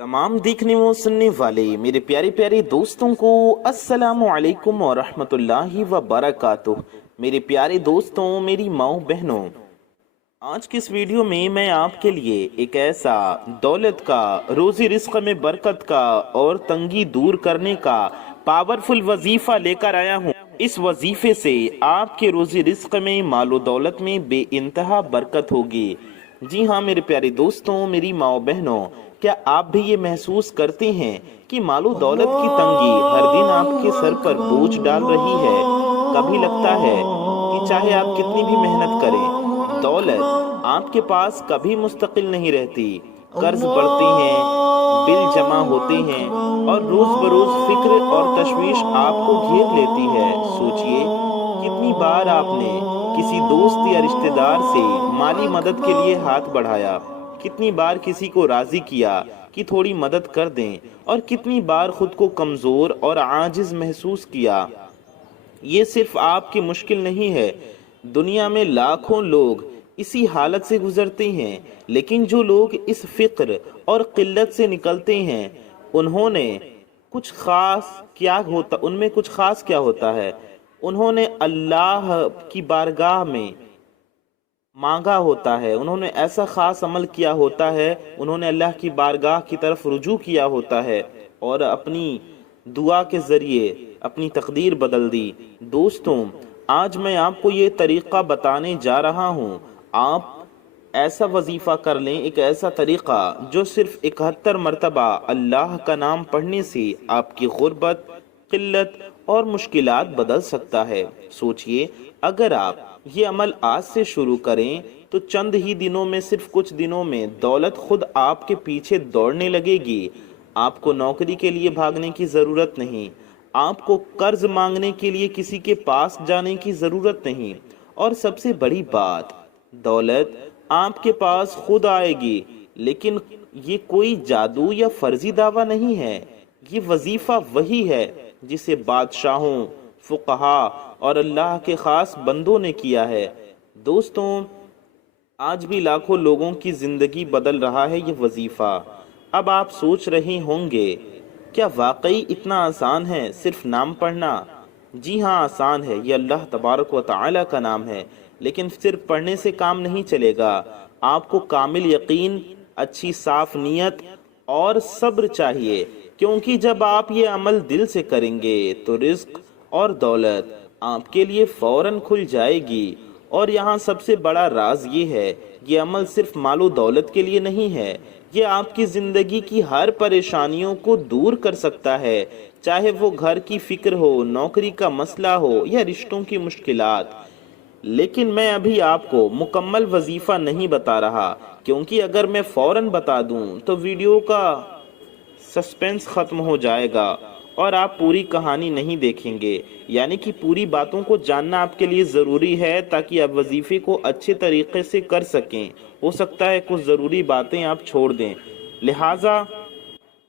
तमाम देखने व सुनने वाले मेरे प्यारे प्यारे दोस्तों को अस्सलामु अलैकुम व रहमतुल्लाहि व बरकातुह। मेरे प्यारे दोस्तों, मेरी माओ बहनों, आज की इस वीडियो में मैं आपके लिए एक ऐसा दौलत का, रोजी रिस्क में बरकत का और तंगी दूर करने का पावरफुल वजीफा लेकर आया हूँ। इस वजीफे से आपके रोजी रिस्क में, मालो दौलत में बेइंतहा बरकत होगी। जी हाँ मेरे प्यारे दोस्तों, मेरी माओ बहनों, क्या आप भी ये महसूस करते हैं कि मालो दौलत की तंगी हर दिन आपके सर पर बोझ डाल रही है? कभी लगता है कि चाहे आप कितनी भी मेहनत करें, दौलत आपके पास कभी मुस्तकिल नहीं रहती। कर्ज बढ़ते हैं, बिल जमा होते हैं और रोज बरोज फिक्र और तशवीश आपको घेर लेती है। सोचिए, कितनी बार आपने किसी दोस्त या रिश्तेदार से माली मदद के लिए हाथ बढ़ाया, कितनी बार किसी को राजी किया कि थोड़ी मदद कर दें, और कितनी बार खुद को कमजोर और आजिज महसूस किया। ये सिर्फ आपकी मुश्किल नहीं है, दुनिया में लाखों लोग इसी हालत से गुजरते हैं। लेकिन जो लोग इस फिक्र और किल्लत से निकलते हैं, उन्होंने कुछ खास क्या होता उनमें कुछ खास क्या होता है? उन्होंने अल्लाह की बारगाह में मांगा होता है, उन्होंने ऐसा खास अमल किया होता है, उन्होंने अल्लाह की बारगाह की तरफ रुजू किया होता है और अपनी दुआ के जरिए अपनी तकदीर बदल दी। दोस्तों, आज मैं आपको ये तरीक़ा बताने जा रहा हूँ। आप ऐसा वजीफ़ा कर लें, एक ऐसा तरीक़ा जो सिर्फ 71 मरतबा अल्लाह का नाम पढ़ने से आपकी गुर्बत, किल्लत और मुश्किलात बदल सकता है। सोचिए, अगर आप ये अमल आज से शुरू करें तो चंद ही दिनों में, सिर्फ कुछ दिनों में दौलत खुद आपके पीछे दौड़ने लगेगी। आपको नौकरी के लिए भागने की ज़रूरत नहीं, आपको कर्ज मांगने के लिए किसी के पास जाने की ज़रूरत नहीं, और सबसे बड़ी बात, दौलत आपके पास खुद आएगी। लेकिन ये कोई जादू या फर्जी दावा नहीं है, ये वजीफा वही है जिसे बादशाहों, फुकहा और अल्लाह के खास बंदों ने किया है। दोस्तों, आज भी लाखों लोगों की जिंदगी बदल रहा है ये वजीफा। अब आप सोच रहे होंगे, क्या वाकई इतना आसान है सिर्फ नाम पढ़ना? जी हाँ, आसान है, ये अल्लाह तबारक व तआला का नाम है। लेकिन सिर्फ पढ़ने से काम नहीं चलेगा, आपको कामिल यकीन, अच्छी साफ नीयत और सब्र चाहिए। क्योंकि जब आप ये अमल दिल से करेंगे तो रिज्क और दौलत आपके लिए फौरन खुल जाएगी। और यहाँ सबसे बड़ा राज ये है, ये अमल सिर्फ मालो दौलत के लिए नहीं है, ये आपकी जिंदगी की हर परेशानियों को दूर कर सकता है। चाहे वो घर की फिक्र हो, नौकरी का मसला हो या रिश्तों की मुश्किलात। लेकिन मैं अभी आपको मुकम्मल वजीफा नहीं बता रहा, क्योंकि अगर मैं फौरन बता दूं तो वीडियो का सस्पेंस खत्म हो जाएगा और आप पूरी कहानी नहीं देखेंगे। यानी कि पूरी बातों को जानना आपके लिए ज़रूरी है, ताकि आप वजीफे को अच्छे तरीके से कर सकें। हो सकता है कुछ ज़रूरी बातें आप छोड़ दें, लिहाजा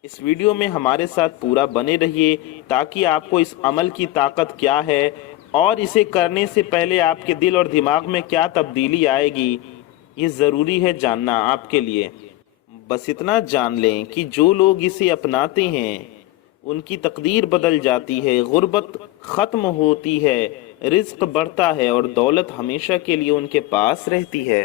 इस वीडियो में हमारे साथ पूरा बने रहिए, ताकि आपको इस अमल की ताकत क्या है और इसे करने से पहले आपके दिल और दिमाग में क्या तब्दीली आएगी, ये ज़रूरी है जानना आपके लिए। बस इतना जान लें कि जो लोग इसे अपनाते हैं उनकी तकदीर बदल जाती है, गुर्बत ख़त्म होती है, रिज्क बढ़ता है और दौलत हमेशा के लिए उनके पास रहती है।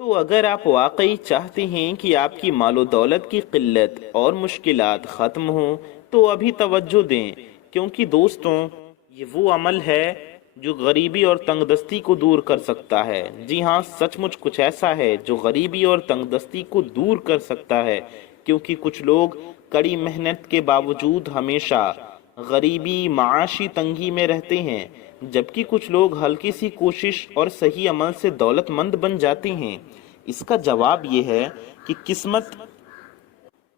तो अगर आप वाकई चाहते हैं कि आपकी मालो दौलत की किल्लत और मुश्किलात ख़त्म हो, तो अभी तवज्जो दें, क्योंकि दोस्तों, ये वो अमल है जो गरीबी और तंगदस्ती को दूर कर सकता है। जी हाँ, सचमुच कुछ ऐसा है जो गरीबी और तंगदस्ती को दूर कर सकता है। क्योंकि कुछ लोग कड़ी मेहनत के बावजूद हमेशा गरीबी, माशी तंगी में रहते हैं, जबकि कुछ लोग हल्की सी कोशिश और सही अमल से दौलतमंद बन जाते हैं। इसका जवाब ये है कि किस्मत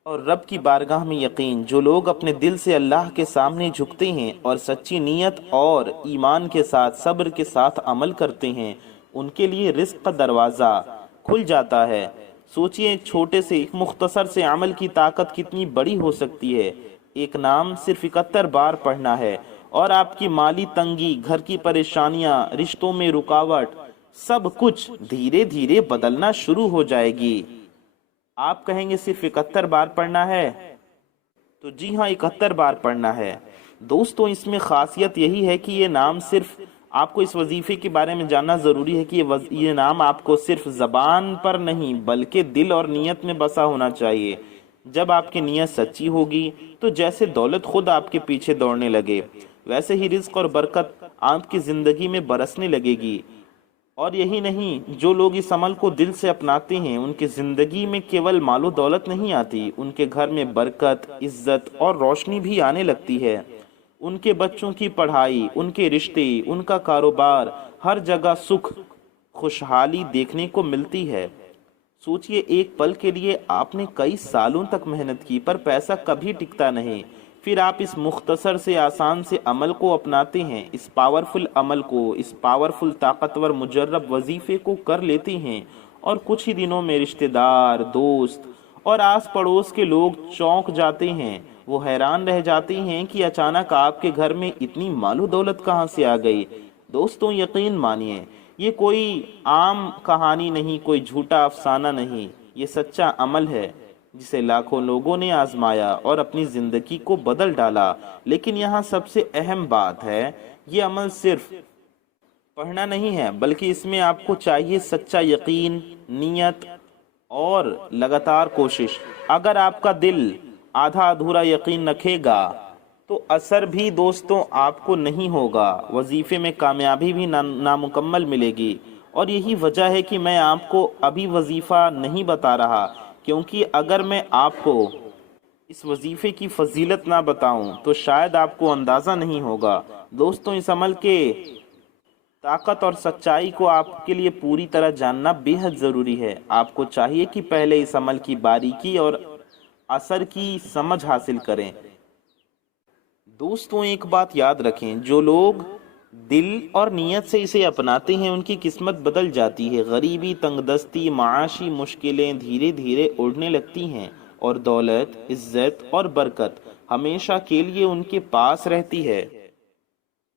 और रब की बारगाह में यकीन। जो लोग अपने दिल से अल्लाह के सामने झुकते हैं और सच्ची नीयत और ईमान के साथ, सब्र के साथ अमल करते हैं, उनके लिए रिस्क का दरवाज़ा खुल जाता है। सोचिए, छोटे से एक मुख्तसर से अमल की ताकत कितनी बड़ी हो सकती है। एक नाम सिर्फ 71 बार पढ़ना है और आपकी माली तंगी, घर की परेशानियां, रिश्तों में रुकावट, सब कुछ धीरे धीरे बदलना शुरू हो जाएगी। आप कहेंगे सिर्फ 71 बार पढ़ना है, तो जी हाँ 71 बार पढ़ना है। दोस्तों इसमें खासियत यही है कि ये नाम सिर्फ आपको इस वजीफे के बारे में जानना ज़रूरी है कि ये नाम आपको सिर्फ ज़बान पर नहीं बल्कि दिल और नीयत में बसा होना चाहिए। जब आपकी नीयत सच्ची होगी तो जैसे दौलत खुद आपके पीछे दौड़ने लगे, वैसे ही रिज्क और बरकत आपकी ज़िंदगी में बरसने लगेगी। और यही नहीं, जो लोग इस अमल को दिल से अपनाते हैं उनकी ज़िंदगी में केवल मालो दौलत नहीं आती, उनके घर में बरकत, इज्जत और रोशनी भी आने लगती है। उनके बच्चों की पढ़ाई, उनके रिश्ते, उनका कारोबार, हर जगह सुख खुशहाली देखने को मिलती है। सोचिए एक पल के लिए आपने कई सालों तक मेहनत की पर पैसा कभी टिकता नहीं, फिर आप इस मुख्तसर से आसान से अमल को अपनाते हैं, इस पावरफुल अमल को, इस पावरफुल ताकतवर मुजर्रब वजीफे को कर लेते हैं और कुछ ही दिनों में रिश्तेदार, दोस्त और आस पड़ोस के लोग चौंक जाते हैं। वो हैरान रह जाते हैं कि अचानक आपके घर में इतनी मालो दौलत कहाँ से आ गई। दोस्तों यकीन मानिए ये कोई आम कहानी नहीं, कोई झूठा अफसाना नहीं, ये सच्चा अमल है जिसे लाखों लोगों ने आजमाया और अपनी जिंदगी को बदल डाला। लेकिन यहाँ सबसे अहम बात है, ये अमल सिर्फ पढ़ना नहीं है बल्कि इसमें आपको चाहिए सच्चा यकीन, नीयत और लगातार कोशिश। अगर आपका दिल आधा अधूरा यकीन रखेगा तो असर भी दोस्तों आपको नहीं होगा, वजीफे में कामयाबी भी नामुकम्मल मिलेगी। और यही वजह है कि मैं आपको अभी वजीफा नहीं बता रहा, क्योंकि अगर मैं आपको इस वजीफे की फजीलत ना बताऊं तो शायद आपको अंदाज़ा नहीं होगा। दोस्तों इस अमल के ताकत और सच्चाई को आपके लिए पूरी तरह जानना बेहद ज़रूरी है। आपको चाहिए कि पहले इस अमल की बारीकी और असर की समझ हासिल करें। दोस्तों एक बात याद रखें, जो लोग दिल और नीयत से इसे अपनाते हैं उनकी किस्मत बदल जाती है। गरीबी, तंगदस्ती, माशी मुश्किलें धीरे धीरे उड़ने लगती हैं और दौलत, इज्जत और बरकत हमेशा के लिए उनके पास रहती है।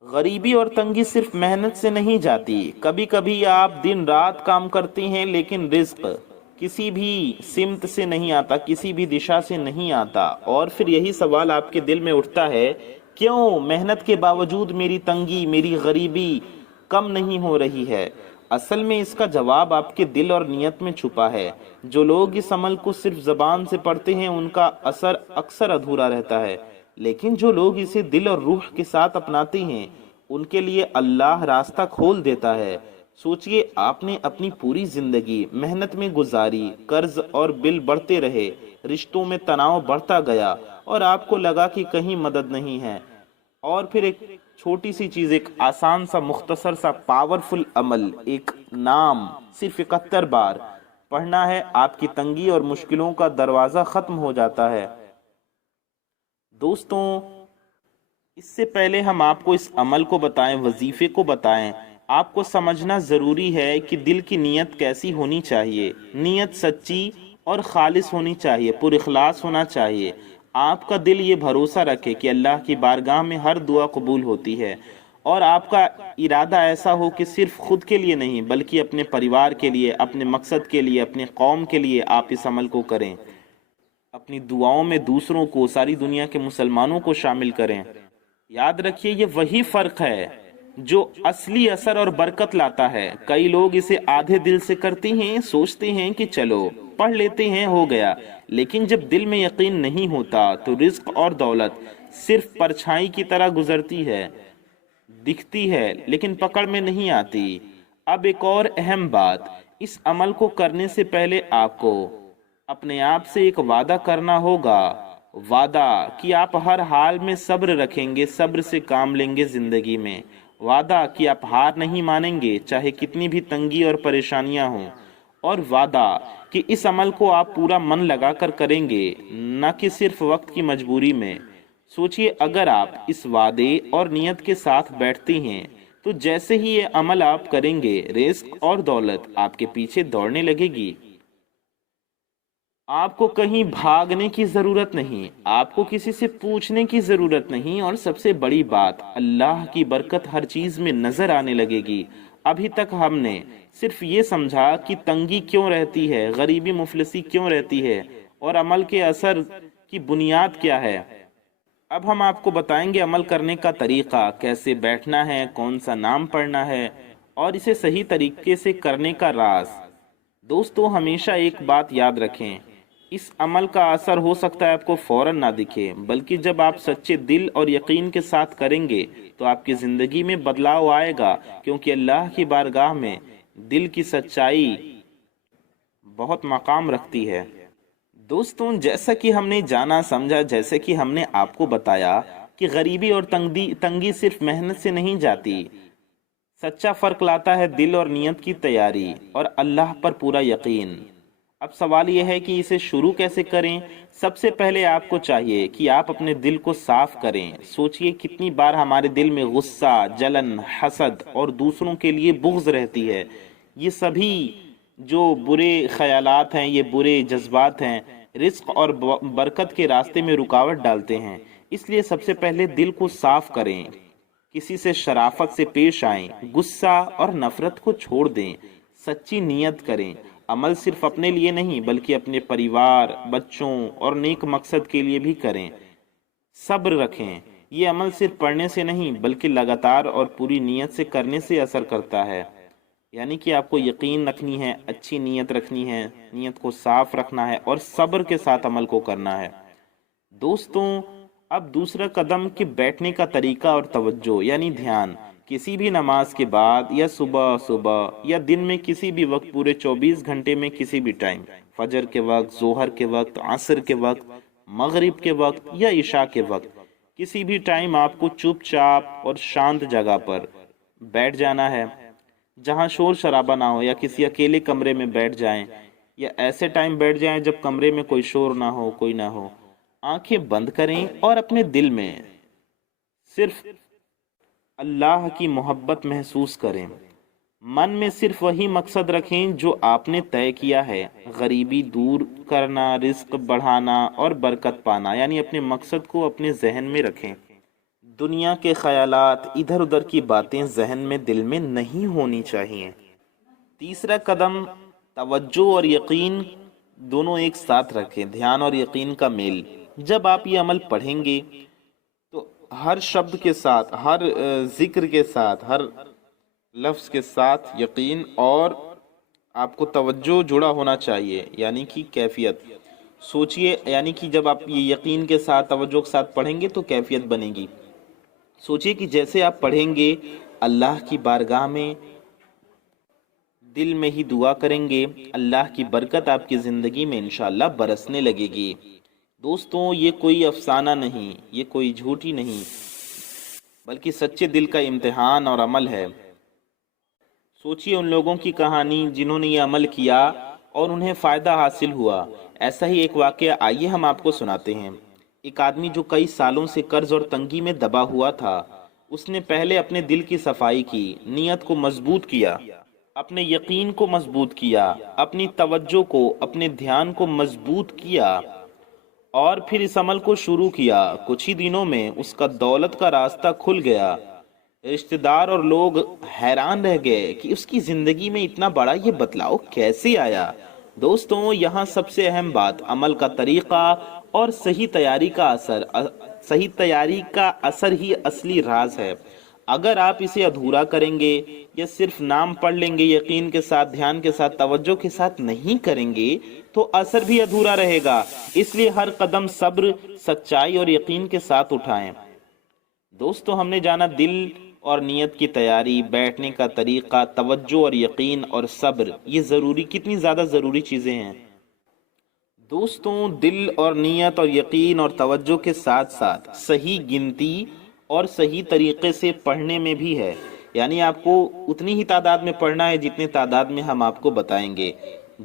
गरीबी और तंगी सिर्फ मेहनत से नहीं जाती। कभी कभी आप दिन रात काम करते हैं लेकिन रिज्क किसी भी सिमत से नहीं आता, किसी भी दिशा से नहीं आता, और फिर यही सवाल आपके दिल में उठता है, क्यों मेहनत के बावजूद मेरी तंगी, मेरी गरीबी कम नहीं हो रही है। असल में इसका जवाब आपके दिल और नीयत में छुपा है। जो लोग इस अमल को सिर्फ ज़बान से पढ़ते हैं उनका असर अक्सर अधूरा रहता है, लेकिन जो लोग इसे दिल और रूह के साथ अपनाते हैं उनके लिए अल्लाह रास्ता खोल देता है। सोचिए आपने अपनी पूरी जिंदगी मेहनत में गुजारी, कर्ज और बिल बढ़ते रहे, रिश्तों में तनाव बढ़ता गया और आपको लगा कि कहीं मदद नहीं है, और फिर एक छोटी सी चीज, एक आसान सा मुख्तसर सा पावरफुल अमल, एक नाम सिर्फ 71 बार पढ़ना है, आपकी तंगी और मुश्किलों का दरवाजा खत्म हो जाता है। दोस्तों इससे पहले हम आपको इस अमल को बताएं, वजीफे को बताएं, आपको समझना ज़रूरी है कि दिल की नीयत कैसी होनी चाहिए। नीयत सच्ची और खालिस होनी चाहिए, पुरइखलास होना चाहिए। आपका दिल ये भरोसा रखे कि अल्लाह की बारगाह में हर दुआ कबूल होती है, और आपका इरादा ऐसा हो कि सिर्फ खुद के लिए नहीं बल्कि अपने परिवार के लिए, अपने मकसद के लिए, अपने कौम के लिए आप इस अमल को करें। अपनी दुआओं में दूसरों को, सारी दुनिया के मुसलमानों को शामिल करें। याद रखिए ये वही फ़र्क है जो असली असर और बरकत लाता है। कई लोग इसे आधे दिल से करते हैं, सोचते हैं कि चलो पढ़ लेते हैं, हो गया, लेकिन जब दिल में यकीन नहीं होता तो रिज्क और दौलत सिर्फ परछाई की तरह गुजरती है, दिखती है लेकिन पकड़ में नहीं आती। अब एक और अहम बात, इस अमल को करने से पहले आपको अपने आप से एक वादा करना होगा, वादा कि आप हर हाल में सब्र रखेंगे, सब्र से काम लेंगे जिंदगी में। वादा कि आप हार नहीं मानेंगे चाहे कितनी भी तंगी और परेशानियां हों, और वादा कि इस अमल को आप पूरा मन लगाकर करेंगे, न कि सिर्फ वक्त की मजबूरी में। सोचिए अगर आप इस वादे और नियत के साथ बैठते हैं तो जैसे ही ये अमल आप करेंगे, रिस्क और दौलत आपके पीछे दौड़ने लगेगी। आपको कहीं भागने की जरूरत नहीं, आपको किसी से पूछने की जरूरत नहीं, और सबसे बड़ी बात, अल्लाह की बरकत हर चीज में नजर आने लगेगी। अभी तक हमने सिर्फ ये समझा कि तंगी क्यों रहती है, गरीबी मुफलिसी क्यों रहती है और अमल के असर की बुनियाद क्या है। अब हम आपको बताएंगे अमल करने का तरीका, कैसे बैठना है, कौन सा नाम पढ़ना है और इसे सही तरीके से करने का राज। दोस्तों हमेशा एक बात याद रखें, इस अमल का असर हो सकता है आपको फौरन ना दिखे, बल्कि जब आप सच्चे दिल और यकीन के साथ करेंगे तो आपकी ज़िंदगी में बदलाव आएगा, क्योंकि अल्लाह की बारगाह में दिल की सच्चाई बहुत मकाम रखती है। दोस्तों जैसा कि हमने जाना समझा, जैसे कि हमने आपको बताया कि गरीबी और तंगी सिर्फ मेहनत से नहीं जाती, सच्चा फर्क लाता है दिल और नीयत की तैयारी और अल्लाह पर पूरा यकीन। अब सवाल यह है कि इसे शुरू कैसे करें। सबसे पहले आपको चाहिए कि आप अपने दिल को साफ करें। सोचिए कितनी बार हमारे दिल में गुस्सा, जलन, हसद और दूसरों के लिए बुग़्ज़ रहती है। ये सभी जो बुरे ख्यालात हैं, ये बुरे जज्बात हैं, रिस्क और बरकत के रास्ते में रुकावट डालते हैं। इसलिए सबसे पहले दिल को साफ करें, किसी से शराफत से पेश आएं, गुस्सा और नफरत को छोड़ दें, सच्ची नीयत करें। अमल सिर्फ अपने लिए नहीं बल्कि अपने परिवार, बच्चों और नेक मकसद के लिए भी करें। सब्र रखें, ये अमल सिर्फ पढ़ने से नहीं बल्कि लगातार और पूरी नीयत से करने से असर करता है। यानी कि आपको यकीन रखनी है, अच्छी नीयत रखनी है, नीयत को साफ रखना है और सब्र के साथ अमल को करना है। दोस्तों अब दूसरा कदम कि बैठने का तरीका और तवज्जो यानी ध्यान। किसी भी नमाज के बाद या सुबह या दिन में किसी भी वक्त, पूरे 24 घंटे में किसी भी टाइम, फजर के वक्त, जोहर के वक्त, असर के वक्त, मगरिब के वक्त या इशा के वक्त, किसी भी टाइम आपको चुपचाप और शांत जगह पर बैठ जाना है, जहां शोर शराबा ना हो, या किसी अकेले कमरे में बैठ जाएं या ऐसे टाइम बैठ जाएं जब कमरे में कोई शोर ना हो, कोई ना हो। आंखें बंद करें और अपने दिल में सिर्फ अल्लाह की मोहब्बत महसूस करें। मन में सिर्फ वही मकसद रखें जो आपने तय किया है, गरीबी दूर करना, रिस्क बढ़ाना और बरकत पाना। यानी अपने मकसद को अपने जहन में रखें। दुनिया के ख्यालात, इधर उधर की बातें जहन में, दिल में नहीं होनी चाहिए। तीसरा कदम तवज्जो और यकीन दोनों एक साथ रखें, ध्यान और यकीन का मेल। जब आप ये अमल पढ़ेंगे तो हर शब्द के साथ, हर जिक्र के साथ, हर लफ्ज़ के साथ यकीन और आपको तवज्जो जुड़ा होना चाहिए, यानी कि कैफियत। सोचिए, यानी कि जब आप ये यकीन के साथ, तवज्जो के साथ पढ़ेंगे तो कैफियत बनेगी। सोचिए कि जैसे आप पढ़ेंगे, अल्लाह की बारगाह में दिल में ही दुआ करेंगे, अल्लाह की बरकत आपकी ज़िंदगी में इंशाअल्लाह बरसने लगेगी। दोस्तों ये कोई अफसाना नहीं, ये कोई झूठी नहीं, बल्कि सच्चे दिल का इम्तिहान और अमल है। सोचिए उन लोगों की कहानी जिन्होंने ये अमल किया और उन्हें फ़ायदा हासिल हुआ। ऐसा ही एक वाक़या आइए हम आपको सुनाते हैं। एक आदमी जो कई सालों से कर्ज और तंगी में दबा हुआ था, उसने पहले अपने दिल की सफाई की, नीयत को मजबूत किया, अपने यकीन को मजबूत किया, अपनी तवज्जो को, अपने ध्यान को मजबूत किया और फिर इस अमल को शुरू किया। कुछ ही दिनों में उसका दौलत का रास्ता खुल गया। रिश्तेदार और लोग हैरान रह गए कि उसकी जिंदगी में इतना बड़ा ये बदलाव कैसे आया। दोस्तों यहाँ सबसे अहम बात अमल का तरीका और सही तैयारी का असर। सही तैयारी का असर ही असली राज है। अगर आप इसे अधूरा करेंगे या सिर्फ नाम पढ़ लेंगे, यकीन के साथ, ध्यान के साथ, तवज्जो के साथ नहीं करेंगे तो असर भी अधूरा रहेगा। इसलिए हर कदम सब्र, सच्चाई और यकीन के साथ उठाएं। दोस्तों हमने जाना दिल और नीयत की तैयारी, बैठने का तरीका, तवज्जो और यकीन और सब्र, ये ज़रूरी, कितनी ज़्यादा ज़रूरी चीज़ें हैं। दोस्तों दिल और नीयत और यकीन और तवज्जो के साथ साथ सही गिनती और सही तरीके से पढ़ने में भी है। यानी आपको उतनी ही तादाद में पढ़ना है जितने तादाद में हम आपको बताएंगे।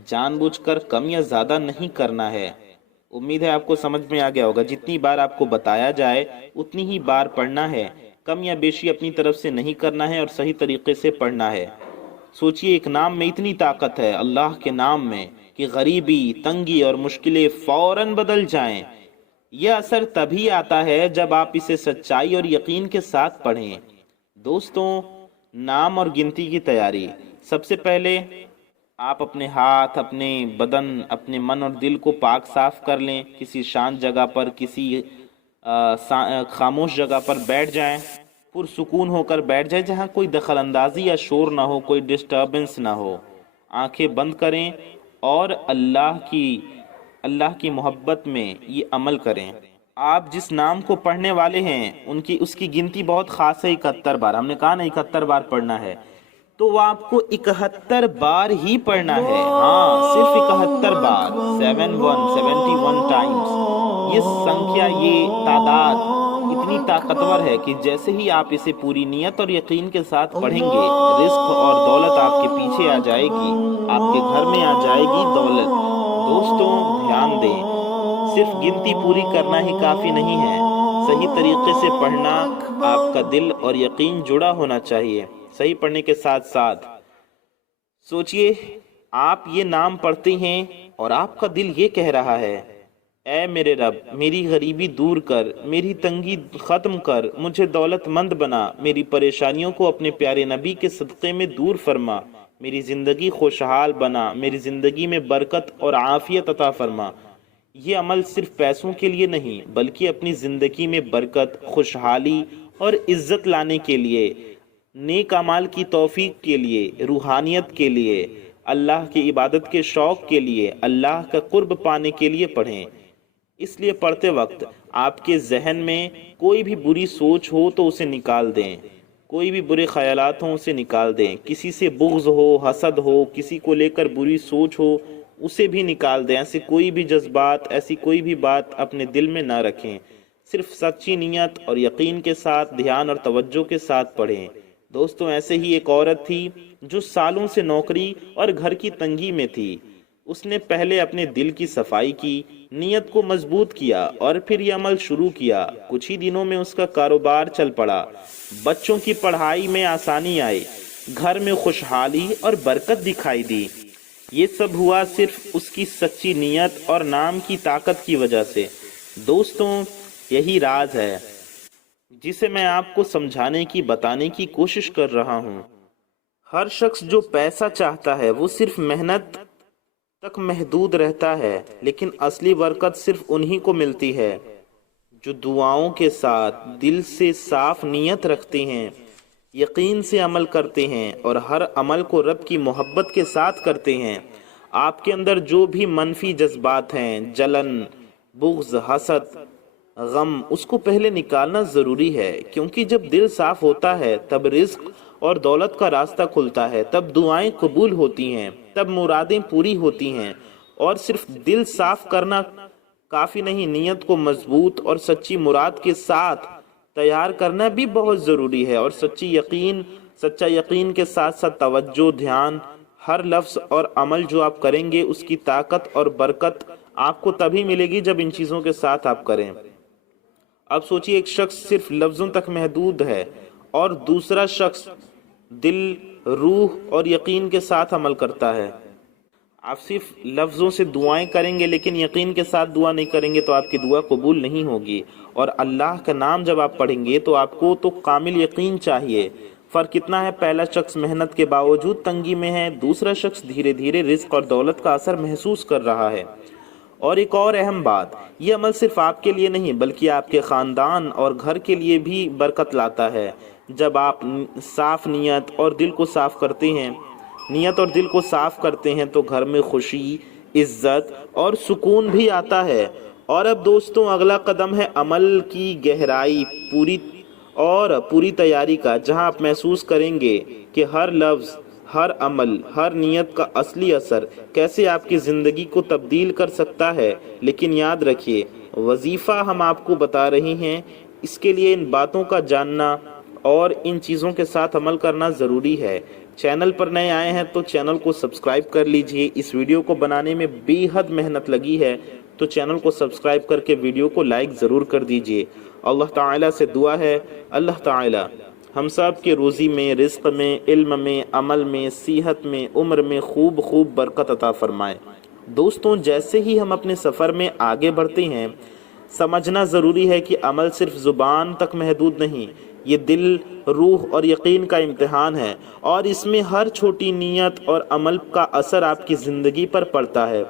जानबूझकर कम या ज़्यादा नहीं करना है। उम्मीद है आपको समझ में आ गया होगा। जितनी बार आपको बताया जाए उतनी ही बार पढ़ना है, कम या बेशी अपनी तरफ से नहीं करना है और सही तरीके से पढ़ना है। सोचिए एक नाम में इतनी ताकत है, अल्लाह के नाम में, कि गरीबी, तंगी और मुश्किलें फौरन बदल जाएं। यह असर तभी आता है जब आप इसे सच्चाई और यकीन के साथ पढ़ें। दोस्तों نام اور گنتی کی تیاری۔ سب سے پہلے آپ اپنے ہاتھ، اپنے بدن، اپنے من اور دل کو پاک صاف کر لیں۔ کسی شانت جگہ پر، کسی خاموش جگہ پر بیٹھ جائیں، پرسکون ہو کر بیٹھ جائیں جہاں کوئی دخل اندازی یا شور نہ ہو، کوئی ڈسٹربنس نہ ہو۔ آنکھیں بند کریں اور اللہ کی محبت میں یہ عمل کریں۔ آپ جس نام کو پڑھنے والے ہیں اس کی گنتی بہت خاص ہے، 71 بار۔ ہم نے کہا نا 71 بار پڑھنا ہے، تو وہ آپ کو 71 بار ہی پڑھنا ہے۔ ہاں، صرف 71 بار، 71 ٹائمز۔ یہ سنکھیا، یہ تعداد اتنی طاقتور ہے کہ جیسے ہی آپ اسے پوری نیت اور یقین کے ساتھ پڑھیں گے، رزق اور دولت آپ کے پیچھے آ جائے گی، آپ کے گھر میں آ جائے گی دولت۔ دوستوں دھیان دیں، صرف گنتی پوری کرنا ہی کافی نہیں ہے، صحیح طریقے سے پڑھنا۔ آپ کا دل اور یقین جڑا ہونا چاہیے۔ صحیح پڑھنے کے ساتھ ساتھ سوچئے، آپ یہ نام پڑھتے ہیں اور آپ کا دل یہ کہہ رہا ہے، اے میرے رب، میری غریبی دور کر، میری تنگی ختم کر، مجھے دولت مند بنا، میری پریشانیوں کو اپنے پیارے نبی کے صدقے میں دور فرما، میری زندگی خوشحال بنا، میری زندگی میں برکت اور عافیت عطا فرما۔ یہ عمل صرف پیسوں کے لیے نہیں، بلکہ اپنی زندگی میں برکت، خوشحالی اور عزت لانے کے لیے، نیک اعمال کی توفیق کے لیے، روحانیت کے لیے، اللہ کی عبادت کے شوق کے لیے، اللہ کا قرب پانے کے لیے پڑھیں۔ اس لیے پڑھتے وقت آپ کے ذہن میں کوئی بھی بری سوچ ہو تو اسے نکال دیں، کوئی بھی برے خیالات ہوں اسے نکال دیں، کسی سے بغض ہو، حسد ہو، کسی کو لے کر بری سوچ ہو اسے بھی نکال دیں۔ ایسے کوئی بھی جذبات، ایسی کوئی بھی بات اپنے دل میں نہ رکھیں، صرف سچی نیت اور یقین کے ساتھ، دھیان اور توجہ کے ساتھ پڑھیں۔ دوستوں، ایسے ہی ایک عورت تھی جو سالوں سے نوکری اور گھر کی تنگی میں تھی۔ اس نے پہلے اپنے دل کی صفائی کی، نیت کو مضبوط کیا اور پھر یہ عمل شروع کیا۔ کچھ ہی دنوں میں اس کا کاروبار چل پڑا، بچوں کی پڑھائی میں آسانی آئی، گھر میں خوشحالی اور برکت دکھائی دی۔ یہ سب ہوا صرف اس کی سچی نیت اور نام کی طاقت کی وجہ سے۔ دوستوں، یہی راز ہے جسے میں آپ کو سمجھانے کی، بتانے کی کوشش کر رہا ہوں۔ ہر شخص جو پیسہ چاہتا ہے وہ صرف محنت تک محدود رہتا ہے، لیکن اصلی برکت صرف انہی کو ملتی ہے جو دعاؤں کے ساتھ دل سے صاف نیت رکھتے ہیں، یقین سے عمل کرتے ہیں اور ہر عمل کو رب کی محبت کے ساتھ کرتے ہیں۔ آپ کے اندر جو بھی منفی جذبات ہیں، جلن، بغض، حسد، غم، اس کو پہلے نکالنا ضروری ہے، کیونکہ جب دل صاف ہوتا ہے تب رزق اور دولت کا راستہ کھلتا ہے، تب دعائیں قبول ہوتی ہیں، تب مرادیں پوری ہوتی ہیں۔ اور صرف دل صاف کرنا کافی نہیں، نیت کو مضبوط اور سچی مراد کے ساتھ تیار کرنا بھی بہت ضروری ہے۔ اور سچا یقین کے ساتھ ساتھ توجہ، دھیان، ہر لفظ اور عمل جو آپ کریں گے اس کی طاقت اور برکت آپ کو تبھی ملے گی جب ان چیزوں کے ساتھ آپ کریں۔ اب سوچئے، ایک شخص صرف لفظوں تک محدود ہے اور دوسرا شخص دل، روح اور یقین کے ساتھ عمل کرتا ہے۔ آپ صرف لفظوں سے دعائیں کریں گے لیکن یقین کے ساتھ دعا نہیں کریں گے تو آپ کی دعا قبول نہیں ہوگی۔ اور اللہ کا نام جب آپ پڑھیں گے تو آپ کو تو کامل یقین چاہیے۔ فرق کتنا ہے، پہلا شخص محنت کے باوجود تنگی میں ہے، دوسرا شخص دھیرے دھیرے رزق اور دولت کا اثر محسوس کر رہا ہے۔ اور ایک اور اہم بات، یہ عمل صرف آپ کے لیے نہیں بلکہ آپ کے خاندان اور گھر کے لیے بھی برکت لاتا ہے۔ جب آپ صاف نیت اور دل کو صاف کرتے ہیں تو گھر میں خوشی، عزت اور سکون بھی آتا ہے۔ اور اب دوستوں، اگلا قدم ہے عمل کی گہرائی پوری تیاری کا، جہاں آپ محسوس کریں گے کہ ہر لفظ، ہر عمل، ہر نیت کا اصلی اثر کیسے آپ کی زندگی کو تبدیل کر سکتا ہے۔ لیکن یاد رکھیے، وظیفہ ہم آپ کو بتا رہے ہیں، اس کے لیے ان باتوں کا جاننا اور ان چیزوں کے ساتھ عمل کرنا ضروری ہے۔ چینل پر نئے آئے ہیں تو چینل کو سبسکرائب کر لیجئے۔ اس ویڈیو کو بنانے میں بے حد محنت لگی ہے تو چینل کو سبسکرائب کر کے ویڈیو کو لائک ضرور کر دیجئے۔ اللہ تعالیٰ سے دعا ہے، اللہ تعالیٰ ہم سب کے روزی میں، رزق میں، علم میں، عمل میں، صحت میں، عمر میں خوب برکت عطا فرمائے۔ دوستوں، جیسے ہی ہم اپنے سفر میں آگے بڑھتے ہیں، समझना ज़रूरी है कि अमल सिर्फ ज़ुबान तक महदूद नहीं, ये दिल, रूह और यकीन का इम्तिहान है, और इसमें हर छोटी नीयत और अमल का असर आपकी ज़िंदगी पर पड़ता है।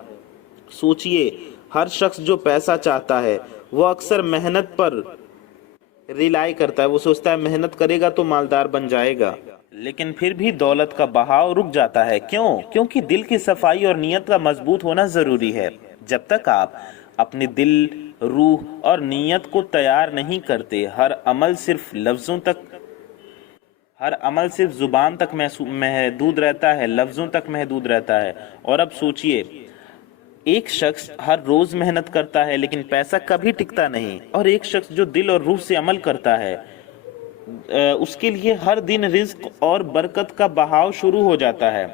सोचिए, हर शख्स जो पैसा चाहता है वो अक्सर मेहनत पर रिलाई करता है। वो सोचता है मेहनत करेगा तो मालदार बन जाएगा, लेकिन फिर भी दौलत का बहाव रुक जाता है। क्यों? क्योंकि दिल की सफाई और नीयत का मजबूत होना ज़रूरी है। जब तक आप अपने दिल, रूह और नीयत को तैयार नहीं करते, हर अमल सिर्फ जुबान तक महदूद रहता है, लफ्ज़ों तक महदूद रहता है। और अब सोचिए, एक शख्स हर रोज़ मेहनत करता है लेकिन पैसा कभी टिकता नहीं, और एक शख्स जो दिल और रूह से अमल करता है उसके लिए हर दिन रिज्क और बरकत का बहाव शुरू हो जाता है।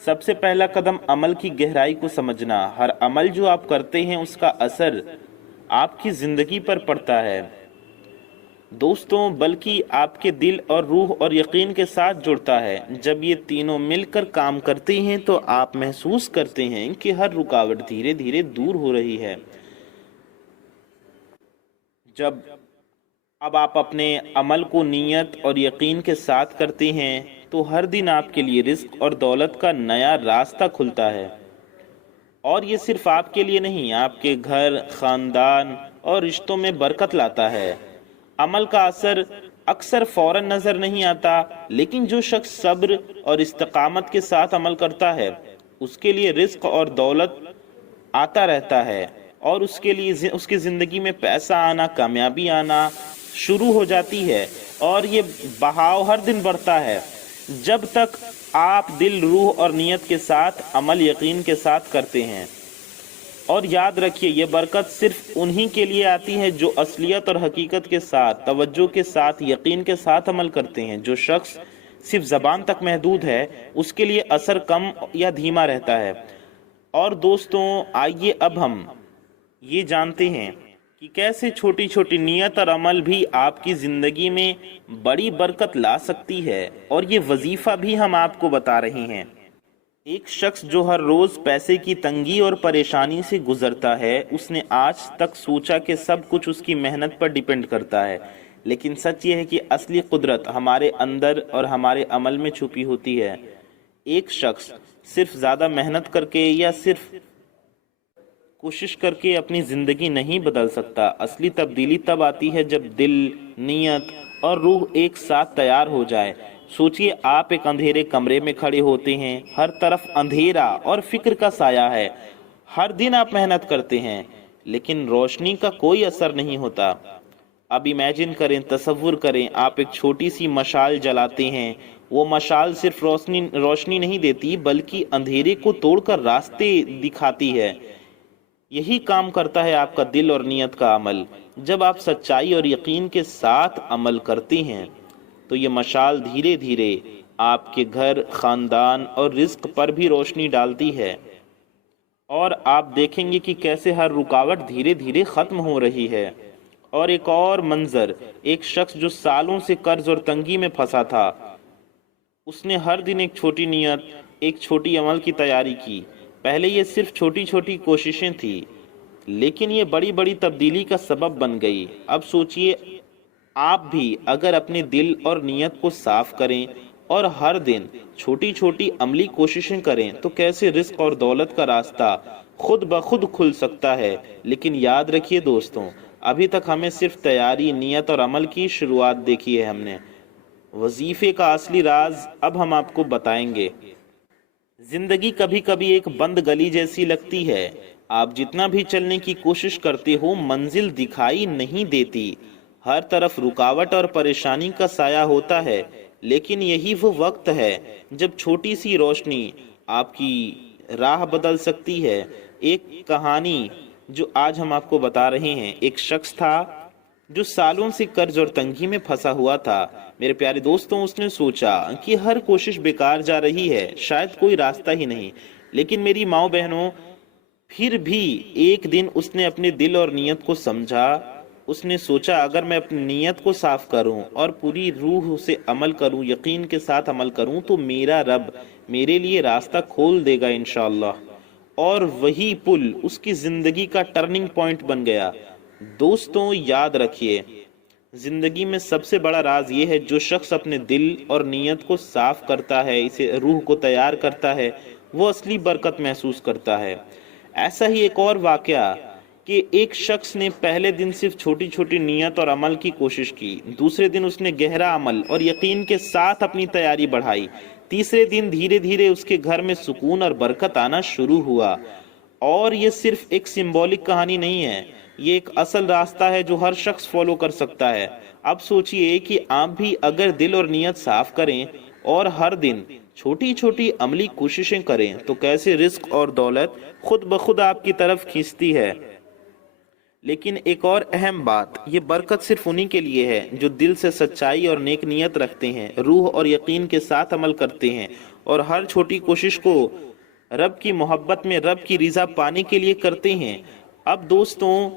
सबसे पहला कदम अमल की गहराई को समझना। हर अमल जो आप करते हैं उसका असर आपकी ज़िंदगी पर पड़ता है दोस्तों, बल्कि आपके दिल और रूह और यकीन के साथ जुड़ता है। जब ये तीनों मिलकर काम करते हैं तो आप महसूस करते हैं कि हर रुकावट धीरे धीरे दूर हो रही है। जब अब आप अपने अमल को नीयत और यकीन के साथ करते हैं तो हर दिन आपके लिए रिस्क और दौलत का नया रास्ता खुलता है। और ये सिर्फ आपके लिए नहीं, आपके घर, खानदान और रिश्तों में बरकत लाता है। अमल का असर अक्सर फौरन नजर नहीं आता, लेकिन जो शख्स सब्र और इस्तिकामत के साथ अमल करता है उसके लिए रिस्क और दौलत आता रहता है, और उसके लिए उसकी ज़िंदगी में पैसा आना, कामयाबी आना शुरू हो जाती है, और ये बहाव हर दिन बढ़ता है जब तक आप दिल, रूह और नीयत के साथ अमल यकीन के साथ करते हैं। और याद रखिए, ये बरकत सिर्फ उन्हीं के लिए आती है जो असलियत और हकीकत के साथ, तवज्जो के साथ, यकीन के साथ अमल करते हैं। जो शख्स सिर्फ ज़बान तक महदूद है उसके लिए असर कम या धीमा रहता है। और दोस्तों, आइए अब हम ये जानते हैं कि कैसे छोटी छोटी नियत और अमल भी आपकी ज़िंदगी में बड़ी बरकत ला सकती है, और ये वजीफ़ा भी हम आपको बता रहे हैं। एक शख्स जो हर रोज़ पैसे की तंगी और परेशानी से गुजरता है, उसने आज तक सोचा कि सब कुछ उसकी मेहनत पर डिपेंड करता है, लेकिन सच ये है कि असली कुदरत हमारे अंदर और हमारे अमल में छुपी होती है। एक शख्स सिर्फ ज़्यादा मेहनत करके या सिर्फ कोशिश करके अपनी ज़िंदगी नहीं बदल सकता। असली तब्दीली तब आती है जब दिल, नीयत और रूह एक साथ तैयार हो जाए। सोचिए, आप एक अंधेरे कमरे में खड़े होते हैं, हर तरफ अंधेरा और फिक्र का साया है। हर दिन आप मेहनत करते हैं लेकिन रोशनी का कोई असर नहीं होता। अब इमेजिन करें, तसव्वुर करें, आप एक छोटी सी मशाल जलाते हैं। वो मशाल सिर्फ रोशनी नहीं देती बल्कि अंधेरे को तोड़कर रास्ते दिखाती है। यही काम करता है आपका दिल और नीयत का अमल। जब आप सच्चाई और यकीन के साथ अमल करते हैं तो ये मशाल धीरे धीरे आपके घर, खानदान और रिज्क पर भी रोशनी डालती है, और आप देखेंगे कि कैसे हर रुकावट धीरे धीरे ख़त्म हो रही है। और एक और मंजर, एक शख्स जो सालों से कर्ज और तंगी में फंसा था, उसने हर दिन एक छोटी नियत, एक छोटी अमल की तैयारी की। पहले ये सिर्फ छोटी छोटी कोशिशें थी, लेकिन ये बड़ी बड़ी तब्दीली का सबब बन गई। अब सोचिए, आप भी अगर अपने दिल और नीयत को साफ करें और हर दिन छोटी छोटी अमली कोशिशें करें तो कैसे रिस्क और दौलत का रास्ता खुद ब खुद खुल सकता है। लेकिन याद रखिए दोस्तों, अभी तक हमें सिर्फ तैयारी, नीयत और अमल की शुरुआत देखी है हमने। वजीफे का असली राज अब हम आपको बताएंगे। जिंदगी कभी कभी एक बंद गली जैसी लगती है। आप जितना भी चलने की कोशिश करते हो, मंजिल दिखाई नहीं देती। हर तरफ रुकावट और परेशानी का साया होता है, लेकिन यही वो वक्त है जब छोटी सी रोशनी आपकी राह बदल सकती है। एक कहानी जो आज हम आपको बता रहे हैं, एक शख्स था जो सालों से कर्ज और तंगी में फंसा हुआ था। मेरे प्यारे दोस्तों, उसने सोचा कि हर कोशिश बेकार जा रही है, शायद कोई रास्ता ही नहीं। लेकिन मेरी माँ बहनों, फिर भी एक दिन उसने अपने दिल और नीयत को समझा। उसने सोचा, अगर मैं अपनी नीयत को साफ करूं और पूरी रूह से अमल करूं, यकीन के साथ अमल करूं, तो मेरा रब मेरे लिए रास्ता खोल देगा इंशाअल्लाह। और वही पुल उसकी ज़िंदगी का टर्निंग पॉइंट बन गया। دوستوں یاد رکھیے، زندگی میں سب سے بڑا راز یہ ہے جو شخص اپنے دل اور نیت کو صاف کرتا ہے، اسے روح کو تیار کرتا ہے، وہ اصلی برکت محسوس کرتا ہے۔ ایسا ہی ایک اور واقعہ کہ ایک شخص نے پہلے دن صرف چھوٹی چھوٹی نیت اور عمل کی کوشش کی، دوسرے دن اس نے گہرا عمل اور یقین کے ساتھ اپنی تیاری بڑھائی، تیسرے دن دھیرے دھیرے اس کے گھر میں سکون اور برکت آنا شروع ہوا۔ اور یہ صرف ایک سمبولک کہانی نہیں ہے، یہ ایک اصل راستہ ہے جو ہر شخص فالو کر سکتا ہے۔ اب سوچئے کہ آپ بھی اگر دل اور نیت صاف کریں اور ہر دن چھوٹی چھوٹی عملی کوششیں کریں تو کیسے رزق اور دولت خود بخود آپ کی طرف کھینچتی ہے۔ لیکن ایک اور اہم بات، یہ برکت صرف انہی کے لیے ہے جو دل سے سچائی اور نیک نیت رکھتے ہیں، روح اور یقین کے ساتھ عمل کرتے ہیں اور ہر چھوٹی کوشش کو رب کی محبت میں رب کی رضا پانے کے لیے کرتے ہیں۔ اب دوستوں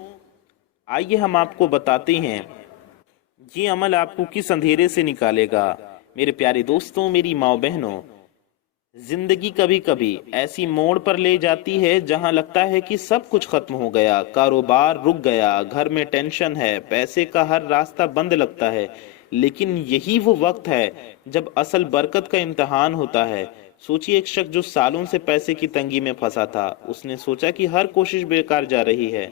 آئیے ہم آپ کو بتاتے ہیں یہ عمل آپ کو کس اندھیرے سے نکالے گا۔ میرے پیارے دوستوں، میری ماں بہنوں، زندگی کبھی کبھی ایسی موڑ پر لے جاتی ہے جہاں لگتا ہے کہ سب کچھ ختم ہو گیا، کاروبار رک گیا، گھر میں ٹینشن ہے، پیسے کا ہر راستہ بند لگتا ہے۔ لیکن یہی وہ وقت ہے جب اصل برکت کا امتحان ہوتا ہے۔ سوچئے ایک شخص جو سالوں سے پیسے کی تنگی میں پھنسا تھا، اس نے سوچا کہ ہر کوشش بیکار جا رہی ہے،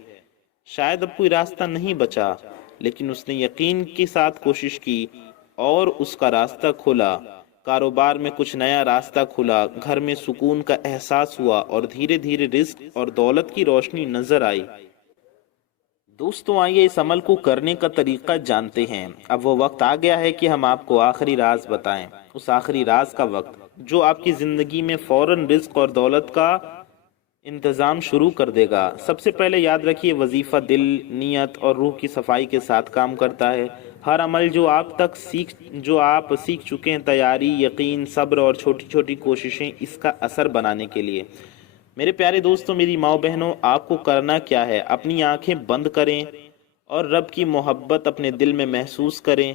شاید اب کوئی راستہ نہیں بچا، لیکن اس نے یقین کے ساتھ کوشش کی اور اس کا راستہ کھلا۔ کاروبار میں کچھ نیا راستہ کھلا، گھر میں سکون کا احساس ہوا اور دھیرے دھیرے رزق اور دولت کی روشنی نظر آئی۔ دوستوں آئیے اس عمل کو کرنے کا طریقہ جانتے ہیں۔ اب وہ وقت آ گیا ہے کہ ہم آپ کو آخری راز بتائیں، اس آخری راز کا وقت جو آپ کی زندگی میں فوراً رزق اور دولت کا انتظام شروع کر دے گا۔ سب سے پہلے یاد رکھیے، وظیفہ دل، نیت اور روح کی صفائی کے ساتھ کام کرتا ہے۔ ہر عمل جو آپ سیکھ چکے ہیں، تیاری، یقین، صبر اور چھوٹی چھوٹی کوششیں اس کا اثر بنانے کے لیے۔ میرے پیارے دوستوں، میری ماں بہنوں، آپ کو کرنا کیا ہے؟ اپنی آنکھیں بند کریں اور رب کی محبت اپنے دل میں محسوس کریں۔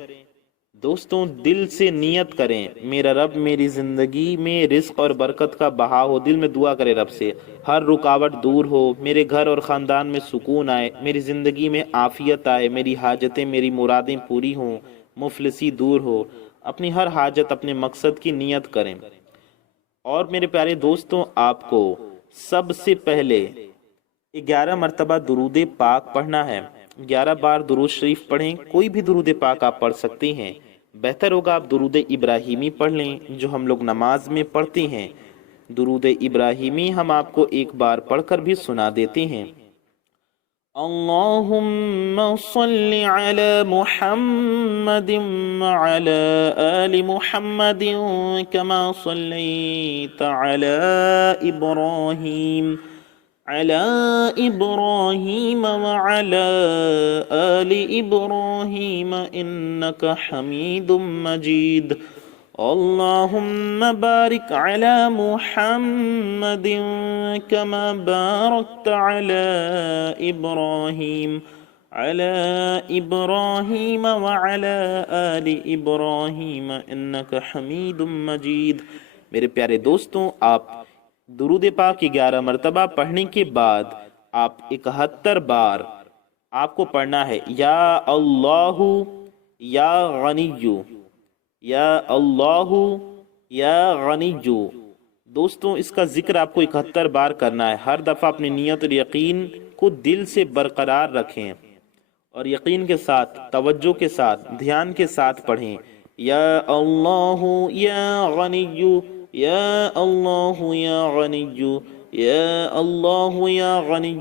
دوستوں دل سے نیت کریں، میرا رب میری زندگی میں رزق اور برکت کا بہاؤ ہو۔ دل میں دعا کرے رب سے، ہر رکاوٹ دور ہو، میرے گھر اور خاندان میں سکون آئے، میری زندگی میں عافیت آئے، میری حاجتیں، میری مرادیں پوری ہوں، مفلسی دور ہو۔ اپنی ہر حاجت، اپنے مقصد کی نیت کریں۔ اور میرے پیارے دوستوں، آپ کو سب سے پہلے 11 مرتبہ درود پاک پڑھنا ہے۔ 11 بار درود شریف پڑھیں، کوئی بھی درود پاک آپ پڑھ سکتے ہیں۔ بہتر ہوگا آپ درود ابراہیمی پڑھ لیں جو ہم لوگ نماز میں پڑھتے ہیں۔ درود ابراہیمی ہم آپ کو ایک بار پڑھ کر بھی سنا دیتے ہیں۔ اللہم صل علی محمد وعلی آل محمد کما صلیت علی ابراہیم على إبراهيم وعلى آل إبراهيم إنك حميد مجيد اللهم بارك على محمد كما باركت على إبراهيم على إبراهيم وعلى آل إبراهيم إنك حميد مجيد۔ میرے پیارے دوستوں، آپ درود پاک 11 مرتبہ پڑھنے کے بعد آپ 71 بار آپ کو پڑھنا ہے، یا اللہ یا غنی، یا اللہ یا غنی۔ دوستوں اس کا ذکر آپ کو 71 بار کرنا ہے۔ ہر دفعہ اپنی نیت اور یقین کو دل سے برقرار رکھیں اور یقین کے ساتھ، توجہ کے ساتھ، دھیان کے ساتھ پڑھیں۔ یا اللہ یا غنی، یا اللہ یا غنی، یا اللہ یا غنی،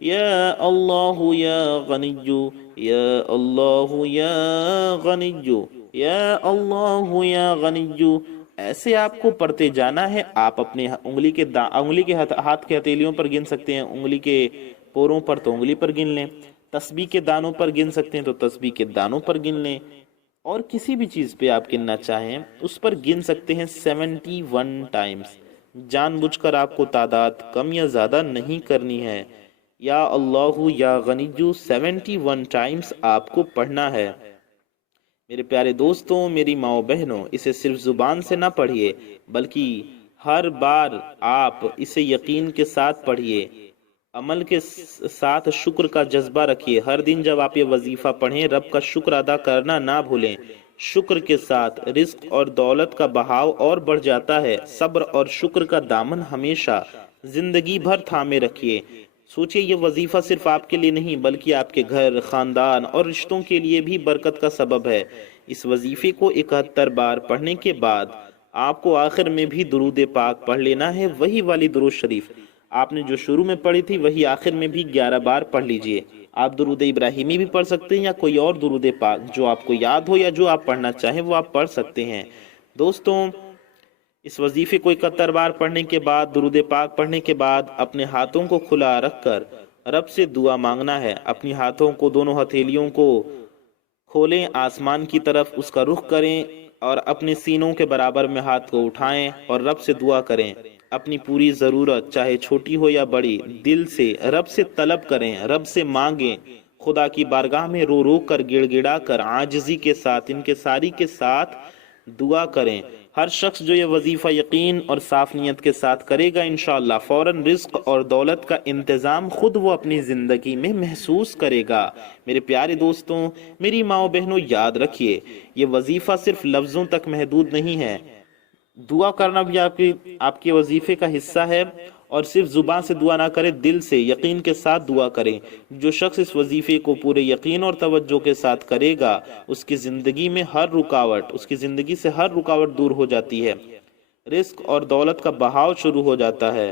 یا اللہ یا غنی، یا اللہ یا غنی، یا اللہ یا غنی۔ ایسے آپ کو پڑھتے جانا ہے۔ آپ اپنے انگلی کے ہاتھ کے ہتھیلیوں پر گن سکتے ہیں، انگلی کے پوروں پر تو انگلی پر گن لیں، تسبیح کے دانوں پر گن سکتے ہیں تو تسبیح کے دانوں پر گن لیں، اور کسی بھی چیز پہ آپ گننا چاہیں اس پر گن سکتے ہیں 71 ٹائمز۔ جان بوجھ کر آپ کو تعداد کم یا زیادہ نہیں کرنی ہے۔ یا اللہ یا غنی 71 ٹائمز آپ کو پڑھنا ہے۔ میرے پیارے دوستوں، میری ماں بہنوں، اسے صرف زبان سے نہ پڑھیے بلکہ ہر بار آپ اسے یقین کے ساتھ پڑھیے۔ عمل کے ساتھ شکر کا جذبہ رکھیے. ہر دن جب آپ یہ وظیفہ پڑھیں رب کا شکر ادا کرنا نہ بھولیں. شکر کے ساتھ رزق اور دولت کا بہاؤ اور بڑھ جاتا ہے. صبر اور شکر کا دامن ہمیشہ زندگی بھر تھامے رکھیے. سوچئے یہ وظیفہ صرف آپ کے لیے نہیں بلکہ آپ کے گھر، خاندان اور رشتوں کے لیے بھی برکت کا سبب ہے. اس وظیفے کو 71 بار پڑھنے کے بعد آپ کو آخر میں بھی درود پاک پڑھ لینا ہے. وہی والی درود شریف آپ نے جو شروع میں پڑھی تھی وہی آخر میں بھی 11 بار پڑھ لیجئے. آپ درود ابراہیمی بھی پڑھ سکتے ہیں یا کوئی اور درود پاک جو آپ کو یاد ہو یا جو آپ پڑھنا چاہیں وہ آپ پڑھ سکتے ہیں. دوستوں اس وظیفے کو 71 بار پڑھنے کے بعد درود پاک پڑھنے کے بعد اپنے ہاتھوں کو کھلا رکھ کر رب سے دعا مانگنا ہے. اپنی ہاتھوں کو دونوں ہتھیلیوں کو کھولیں، آسمان کی طرف اس کا رخ کریں اور اپنے سینوں کے برابر میں ہاتھ کو اٹھائیں اور رب سے دعا کریں. اپنی پوری ضرورت چاہے چھوٹی ہو یا بڑی دل سے رب سے طلب کریں، رب سے مانگیں. خدا کی بارگاہ میں رو رو کر گڑ گڑا کر عاجزی کے ساتھ انکساری کے ساتھ دعا کریں. ہر شخص جو یہ وظیفہ یقین اور صاف نیت کے ساتھ کرے گا انشاءاللہ فوراً رزق اور دولت کا انتظام خود وہ اپنی زندگی میں محسوس کرے گا. میرے پیارے دوستوں، میری ماں بہنوں، یاد رکھیے یہ وظیفہ صرف لفظوں تک محدود نہیں ہے. دعا کرنا بھی آپ کے وظیفے کا حصہ ہے. اور صرف زبان سے دعا نہ کرے، دل سے یقین کے ساتھ دعا کریں. جو شخص اس وظیفے کو پورے یقین اور توجہ کے ساتھ کرے گا اس کی زندگی سے ہر رکاوٹ دور ہو جاتی ہے. رزق اور دولت کا بہاؤ شروع ہو جاتا ہے.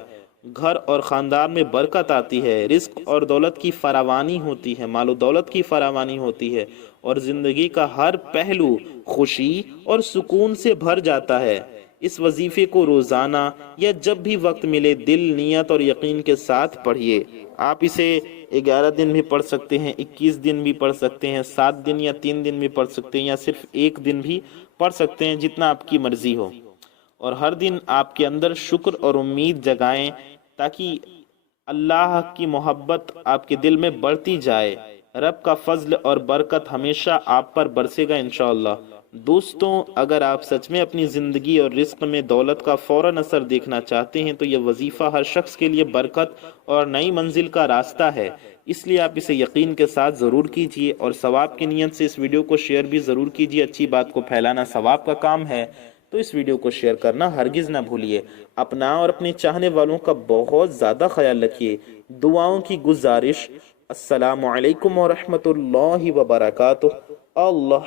گھر اور خاندان میں برکت آتی ہے. رزق اور دولت کی فراوانی ہوتی ہے، مال و دولت کی فراوانی ہوتی ہے اور زندگی کا ہر پہلو خوشی اور سکون سے بھر جاتا ہے. اس وظیفے کو روزانہ یا جب بھی وقت ملے دل، نیت اور یقین کے ساتھ پڑھیے. آپ اسے 11 دن بھی پڑھ سکتے ہیں، 21 دن بھی پڑھ سکتے ہیں، 7 دن یا 3 دن بھی پڑھ سکتے ہیں یا صرف 1 دن بھی پڑھ سکتے ہیں، جتنا آپ کی مرضی ہو. اور ہر دن آپ کے اندر شکر اور امید جگائیں تاکہ اللہ کی محبت آپ کے دل میں بڑھتی جائے. رب کا فضل اور برکت ہمیشہ آپ پر برسے گا انشاءاللہ. دوستوں اگر آپ سچ میں اپنی زندگی اور رزق میں دولت کا فوراً اثر دیکھنا چاہتے ہیں تو یہ وظیفہ ہر شخص کے لیے برکت اور نئی منزل کا راستہ ہے. اس لیے آپ اسے یقین کے ساتھ ضرور کیجئے اور ثواب کی نیت سے اس ویڈیو کو شیئر بھی ضرور کیجئے. اچھی بات کو پھیلانا ثواب کا کام ہے تو اس ویڈیو کو شیئر کرنا ہرگز نہ بھولیے. اپنا اور اپنے چاہنے والوں کا بہت زیادہ خیال رکھیے. دعاؤں کی گزارش. السلام علیکم ورحمۃ اللہ وبرکاتہ. اللہ